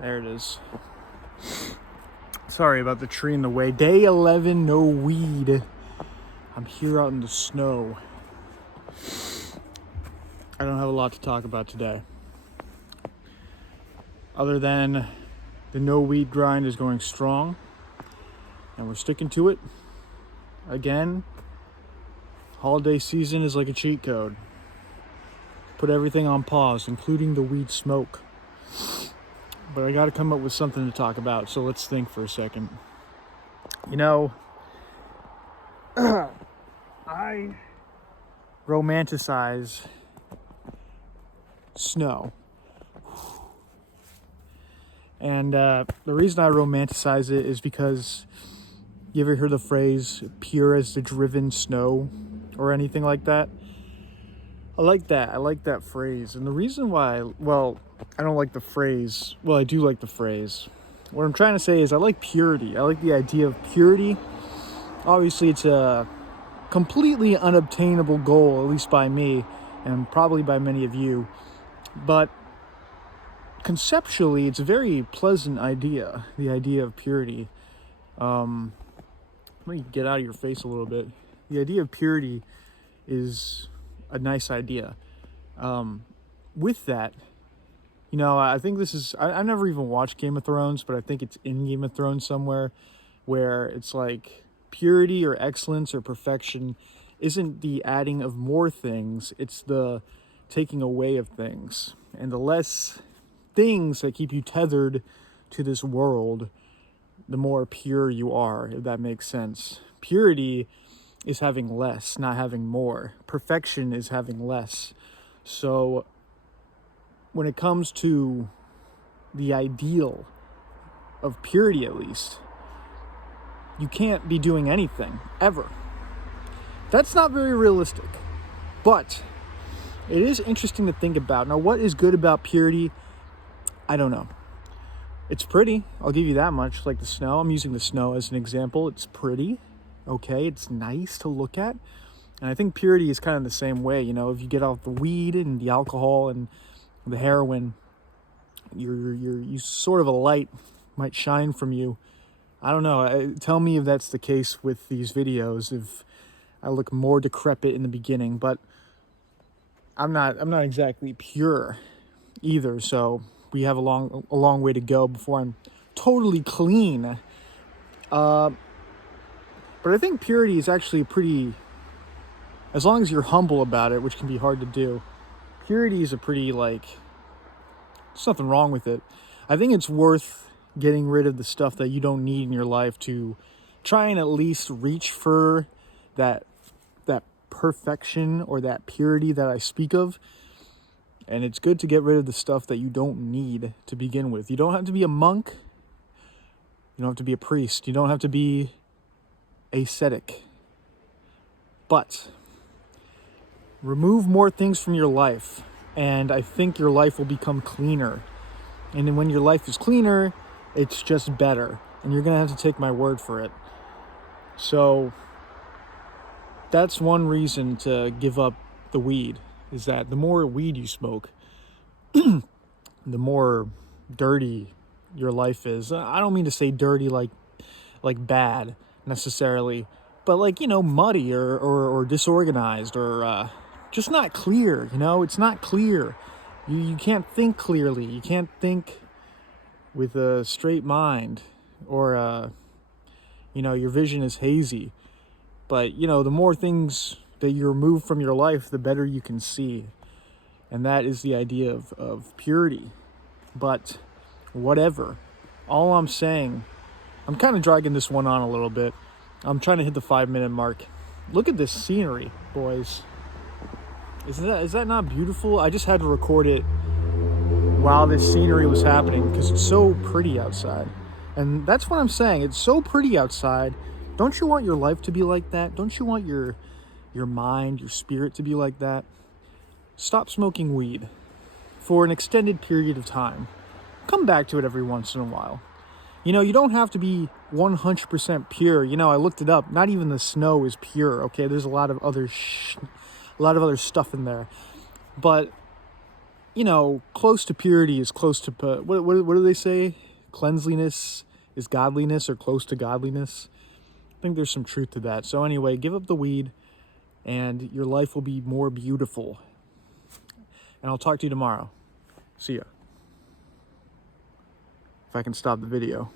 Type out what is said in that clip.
There it is. Sorry about the tree in the way. Day 11, no weed. I'm here out in the snow. I don't have a lot to talk about today. Other than the no weed grind is going strong. And we're sticking to it. Again, holiday season is like a cheat code. Put everything on pause, including the weed smoke. But I gotta come up with something to talk about, so let's think for a second. You know, I romanticize snow. And the reason I romanticize it is because you ever heard the phrase pure as the driven snow or anything like that? I like that phrase. And the reason why, I don't like the phrase. Well, I do like the phrase. What I'm trying to say is I like purity. I like the idea of purity. Obviously, it's a completely unobtainable goal, at least by me, and probably by many of you. But conceptually, it's a very pleasant idea, the idea of purity. Let me get out of your face a little bit. The idea of purity is a nice idea. With that, you know, I think this is, I never even watched Game of Thrones, but I think it's in Game of Thrones somewhere where it's like purity or excellence or perfection isn't the adding of more things, it's the taking away of things. And the less things that keep you tethered to this world, the more pure you are, if that makes sense. Purity is having less, not having more. Perfection is having less. So when it comes to the ideal of purity, at least, you can't be doing anything, ever. That's not very realistic. But it is interesting to think about. Now, what is good about purity? I don't know. It's pretty, I'll give you that much. Like the snow, I'm using the snow as an example. It's pretty, okay? It's nice to look at. And I think purity is kind of the same way. You know, if you get off the weed and the alcohol and the heroin, you sort of a light might shine from you. I don't know. Tell me if that's the case with these videos. If I look more decrepit in the beginning, but I'm not exactly pure either. So we have a long way to go before I'm totally clean. But I think purity is actually pretty, as long as you're humble about it, which can be hard to do. Purity is a pretty, there's nothing wrong with it. I think it's worth getting rid of the stuff that you don't need in your life to try and at least reach for that perfection or that purity that I speak of. And it's good to get rid of the stuff that you don't need to begin with. You don't have to be a monk. You don't have to be a priest. You don't have to be ascetic. But remove more things from your life, and I think your life will become cleaner. And then when your life is cleaner, it's just better. And you're going to have to take my word for it. So that's one reason to give up the weed, is that the more weed you smoke, the more dirty your life is. I don't mean to say dirty like bad necessarily, but muddy or disorganized or just not clear. It's not clear. You can't think clearly. You can't think with a straight mind, or your vision is hazy. But the more things that you remove from your life, the better you can see. And that is the idea of purity. But whatever. All I'm saying, I'm kind of dragging this one on a little bit. I'm trying to hit the 5-minute mark. Look at this scenery, boys. Is that not beautiful? I just had to record it while this scenery was happening because it's so pretty outside. And that's what I'm saying. It's so pretty outside. Don't you want your life to be like that? Don't you want your mind, your spirit to be like that? Stop smoking weed for an extended period of time. Come back to it every once in a while. You don't have to be 100% pure. I looked it up. Not even the snow is pure, okay? There's a lot of other stuff in there. But you know, close to purity is close to, what do they say? Cleanliness is godliness, or close to godliness. I think there's some truth to that. So anyway, give up the weed and your life will be more beautiful. And I'll talk to you tomorrow. See ya. If I can stop the video.